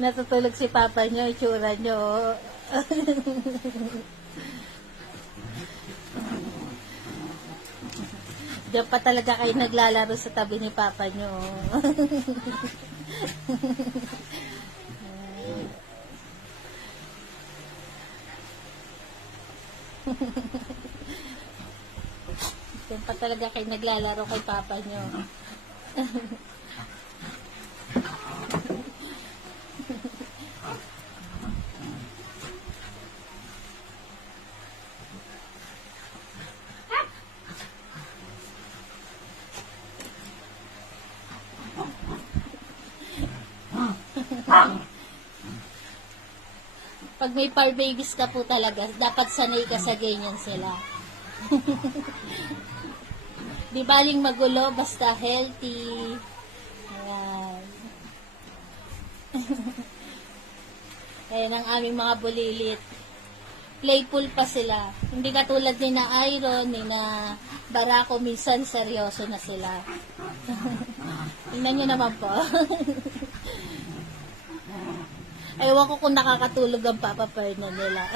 Natutulog si papa nyo, itsura nyo. Diyan pa talaga kayo naglalaro sa tabi ni papa nyo. Diyan pa talaga kayo naglalaro kay papa nyo. Pag may par babies ka po talaga, dapat sanay ka sa ganyan sila. Di baling magulo, basta healthy. Ayan. Ayan ang aming mga bulilit. Playful pa sila. Hindi katulad ni na Iron, ni na Barako, minsan seryoso na sila. Tingnan nyo naman po. Ewan ko kung nakakatulog ang Papa Perna nila.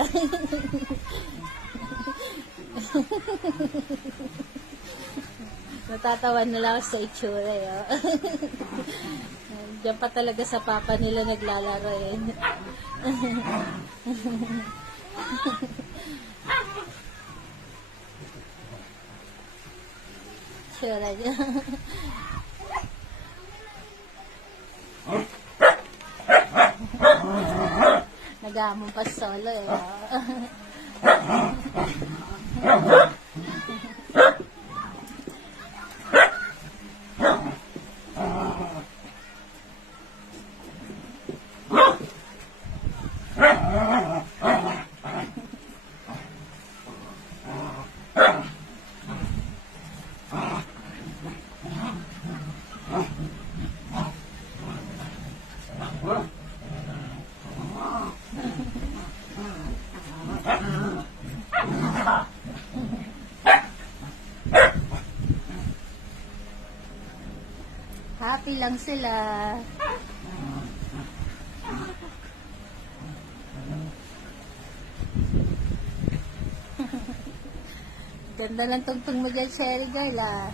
Natatawa na lang sa itsura. Oh. Diyan pa talaga sa papa nila naglalaro eh. Sure niya. Nag-aamon pa solo eh. Happy lang sila. Ganda ng tungtong mo dyan, Sherry girl, ah.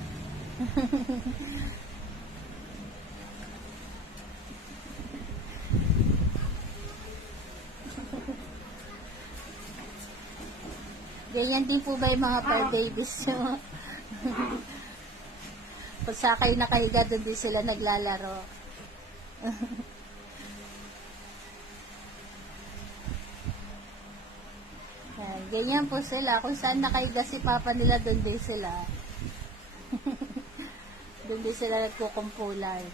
Ganyan din po ba yung mga par babies nyo? Pag sakay na kahiga, doon din sila naglalaro. Yan, ganyan po sila. Kung saan nakahiga si papa nila, doon din sila. Doon din sila nagkukumpulan.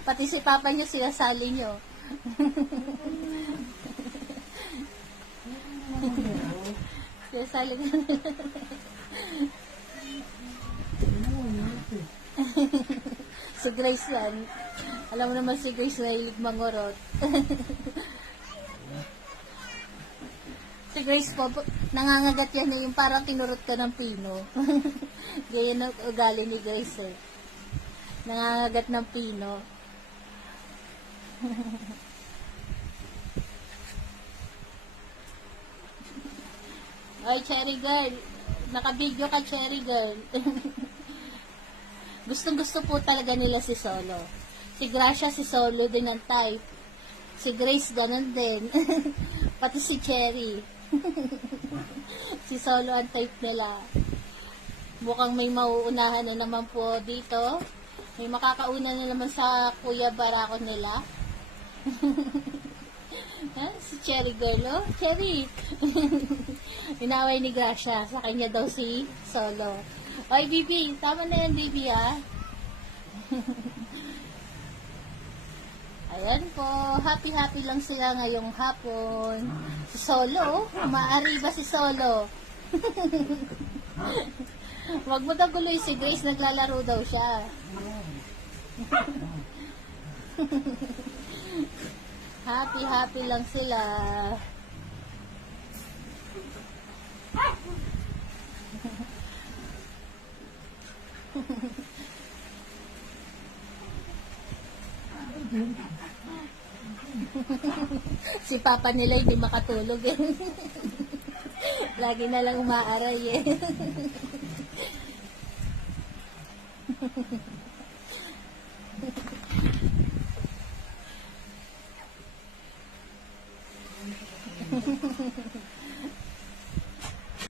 Pati si papa nyo, sinasali nyo. Sinasali nyo. Si Grace yan. Alam mo naman si Grace na hilig mangurot. Si Grace po, nangangagat yan eh, yung parang tinurot ka ng pino. Ganyan ang ugali ni Grace eh. Nangangagat ng pino. Oy, Cherry girl. Naka-video ka, Cherry girl. Gustong-gusto po talaga nila si Solo. Si Gracia, si Solo din ang type. Si Grace, ganun din. Pati si Cherry. Si Solo ang type nila. Mukhang may mauunahan na naman po dito. May makakauna na naman sa Kuya Barako nila. Si Cherry girl, oh. Cherry. Inaway ni Gracia. Sa kanya daw si Solo. Oy, Bibi. Tama na yan, Bibi, ah. Ayan po. Happy-happy lang sila ngayong hapon. Si Solo, oh. Maaari ba si Solo? Wag mo daw guloy si Grace. Naglalaro daw siya. Happy lang sila. Si papa nila hindi makatulog eh. Lagi na lang umaaray eh.